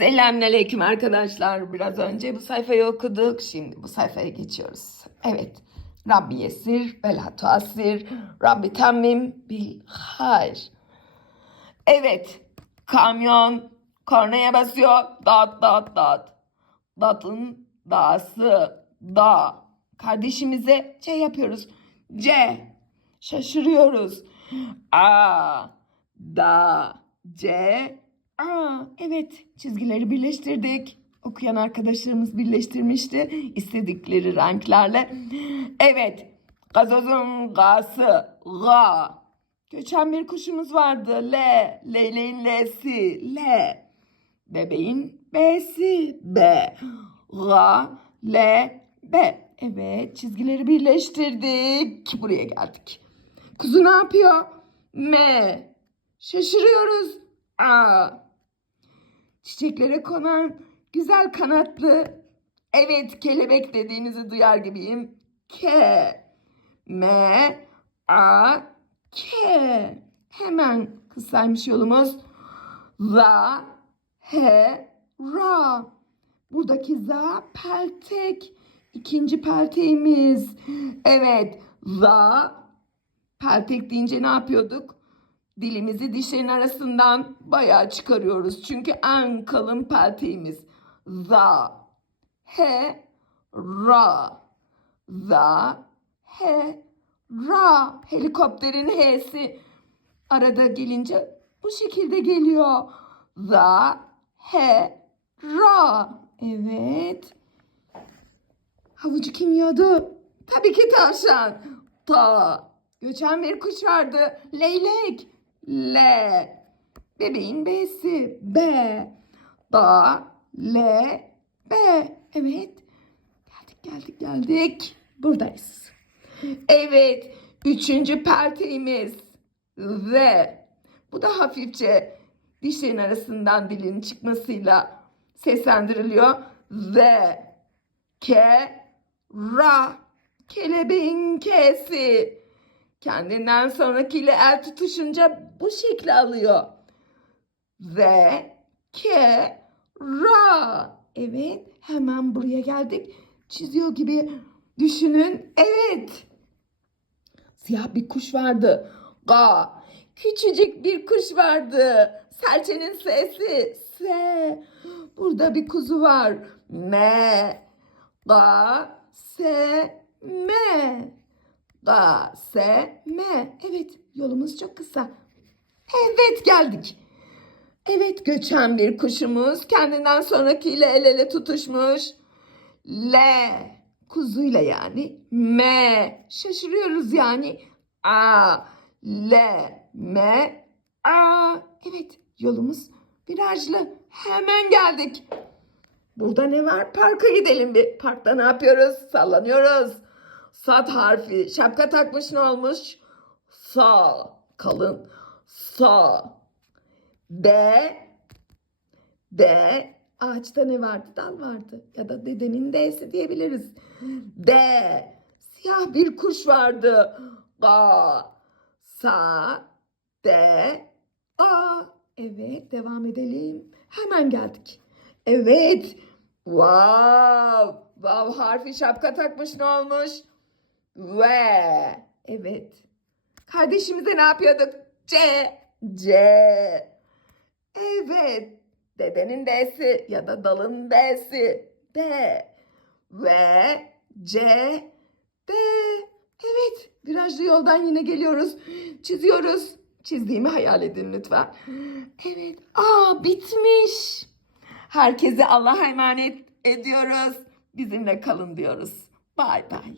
Selamünaleyküm arkadaşlar. Biraz önce bu sayfayı okuduk. Şimdi bu sayfaya geçiyoruz. Evet. Rabbi yesir ve la tuassir. Rabbi temmim bil hayr. Evet. Kamyon kornaya basıyor. Dat dat dat. Datın dası. Da. Kardeşimize C yapıyoruz. C. Şaşırıyoruz. A. Da. C. Aa, evet çizgileri birleştirdik. Okuyan arkadaşlarımız birleştirmişti istedikleri renklerle. Evet gazozun gası ga. Göçen bir kuşumuz vardı. Le. Leyleğin L'si. Le. Bebeğin B'si. B. Ga. Le. B. Evet çizgileri birleştirdik. Buraya geldik. Kuzu ne yapıyor? M. Şaşırıyoruz. A. Çiçeklere konan güzel kanatlı. Evet kelebek dediğinizi duyar gibiyim. K. M. A. K. Hemen kısaymış yolumuz. Za. He. Ra. Buradaki za peltek. İkinci pelteğimiz. Evet. Za. Peltek deyince ne yapıyorduk? Dilimizi dişlerin arasından bayağı çıkarıyoruz. Çünkü en kalın pelteğimiz. Za, he, ra. Za, he, ra. Helikopterin h'si arada gelince bu şekilde geliyor. Za, he, ra. Evet. Havucu kim yiyordu? Tabii ki tavşan. Ta. Göçen bir kuş vardı. Leylek. L. Bebeğin B'si. B. Da. L. B. Evet. Geldik geldik geldik. Buradayız. Evet. Üçüncü perteğimiz. V. Bu da hafifçe dişlerin arasından dilin çıkmasıyla seslendiriliyor. V. K. Ra. Kelebeğin K'si. Kendinden sonrakiyle el tutuşunca bu şekli alıyor. Ve ke ra. Evet hemen buraya geldik. Çiziyor gibi düşünün. Evet. Siyah bir kuş vardı. Ga. Küçücük bir kuş vardı. Serçenin sesi. Se. Burada bir kuzu var. Me. Ga. Se. Me. Ga, se, me. Evet, yolumuz çok kısa. Evet, geldik. Evet, göçen bir kuşumuz kendinden sonrakiyle el ele tutuşmuş. Le, kuzuyla yani. Me, şaşırıyoruz yani. A, le, me, a. Evet, yolumuz virajlı. Hemen geldik. Burada ne var? Parka gidelim bir. Parkta ne yapıyoruz? Sallanıyoruz. Sat harfi. Şapka takmış ne olmuş? Sa. Kalın. Sa. B. D. Ağaçta ne vardı? Dal vardı. Ya da dedenin D'si diyebiliriz. D. Siyah bir kuş vardı. Ga. Sa. D. A. Evet devam edelim. Hemen geldik. Evet. Wow. Wow harfi şapka takmış ne olmuş? Ve. Evet. Kardeşimize ne yapıyorduk? C. C. Evet. Dedenin D'si ya da dalın D'si. D. Ve. C. D. Evet. Virajlı yoldan yine geliyoruz. Çiziyoruz. Çizdiğimi hayal edin lütfen. Evet. Aa bitmiş. Herkese Allah'a emanet ediyoruz. Bizimle kalın diyoruz. Bay bay.